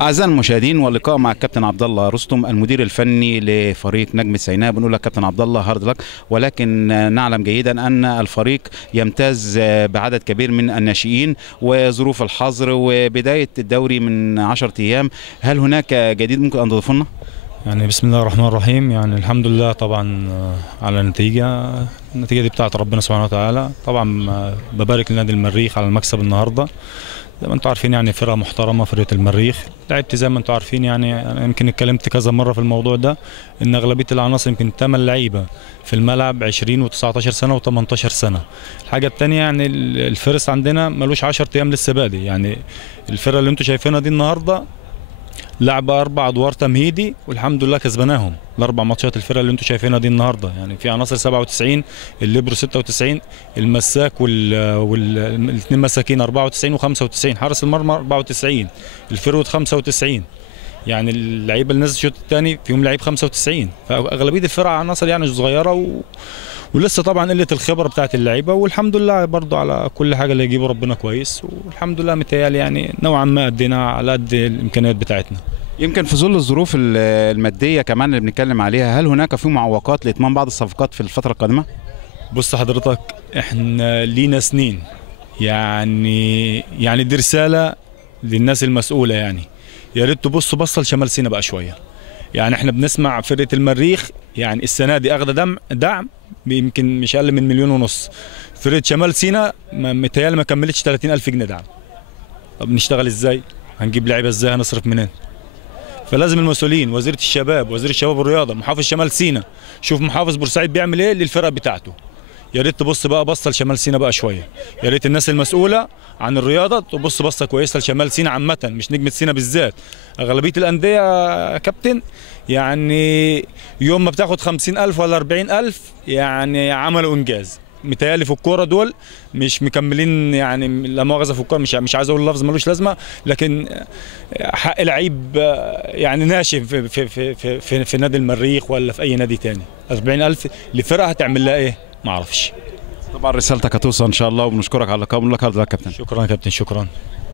أعزائي المشاهدين، واللقاء مع الكابتن عبد الله رستم المدير الفني لفريق نجم سيناء. بنقول لك كابتن عبد الله هارد لك، ولكن نعلم جيدا أن الفريق يمتاز بعدد كبير من الناشئين وظروف الحظر وبداية الدوري من 10 أيام. هل هناك جديد ممكن أن تضيفوا لنا؟ يعني بسم الله الرحمن الرحيم. يعني الحمد لله طبعا على النتيجة دي بتاعت ربنا سبحانه وتعالى. طبعا ببارك لنادي المريخ على المكسب النهارده. زي ما انتم عارفين يعني فرقة محترمة، فرقة المريخ. لعبت زي ما انتم عارفين، يعني انا يمكن اتكلمت كذا مرة في الموضوع ده، ان اغلبية العناصر يمكن 8 لعيبة في الملعب 20 و19 سنة و18 سنة. الحاجة الثانية يعني الفرس عندنا ملوش 10 ايام لسه بادئ. يعني الفرقة اللي انتم شايفينها دي النهارده لعبة 4 أدوار تمهيدي والحمد لله كسبناهم الأربع ماتشات. الفرقة اللي أنتم شايفينها دي النهارده يعني في عناصر 97، الليبرو 96، المساك والاثنين مساكين 94 و95، حارس المرمى 94، الفيرود 95. يعني اللعيبة اللي نزل الشوط الثاني فيهم لعيب 95. فأغلبية الفرقة عناصر يعني صغيرة ولسه طبعا قله الخبره بتاعت اللعيبه، والحمد لله برضو على كل حاجه اللي يجيبه ربنا كويس، والحمد لله متهيألي يعني نوعا ما ادينا على قد الامكانيات بتاعتنا. يمكن في ظل الظروف المادية كمان اللي بنتكلم عليها، هل هناك في معوقات لإتمام بعض الصفقات في الفترة القادمة؟ بص حضرتك، احنا لينا سنين، يعني دي رساله للناس المسؤوله. يعني يا ريت تبصوا بصه لشمال سيناء بقى شويه. يعني احنا بنسمع فرقه المريخ يعني السنه دي اخذ دعم يمكن مش اقل من 1.5 مليون. فرقه شمال سيناء متهيألي ما كملتش 30,000 جنيه دعم. طب نشتغل ازاي؟ هنجيب لعيبه ازاي؟ هنصرف منين؟ فلازم المسؤولين، وزير الشباب والرياضه، محافظ شمال سيناء، شوف محافظ بورسعيد بيعمل ايه للفرقه بتاعته. يا ريت تبص بقى بصه لشمال سيناء بقى شويه. يا ريت الناس المسؤوله عن الرياضه تبص بصه كويسه لشمال سيناء عامه، مش نجمه سيناء بالذات. اغلبيه الانديه يا كابتن يعني يوم ما بتاخد 50,000 ولا 40,000 يعني عملوا انجاز. متهيألي في الكوره دول مش مكملين، يعني لا مؤاخذه في الكوره، مش عايز اقول لفظ ملوش لازمه، لكن حق لعيب يعني ناشئ في نادي المريخ ولا في اي نادي تاني 40,000 لفرقه هتعمل لها ايه؟ ما اعرفش. طبعا رسالتك هتوصل ان شاء الله، وبنشكرك على اللقاء. ونقول لك هارد لك كابتن. شكرا يا كابتن، شكرا.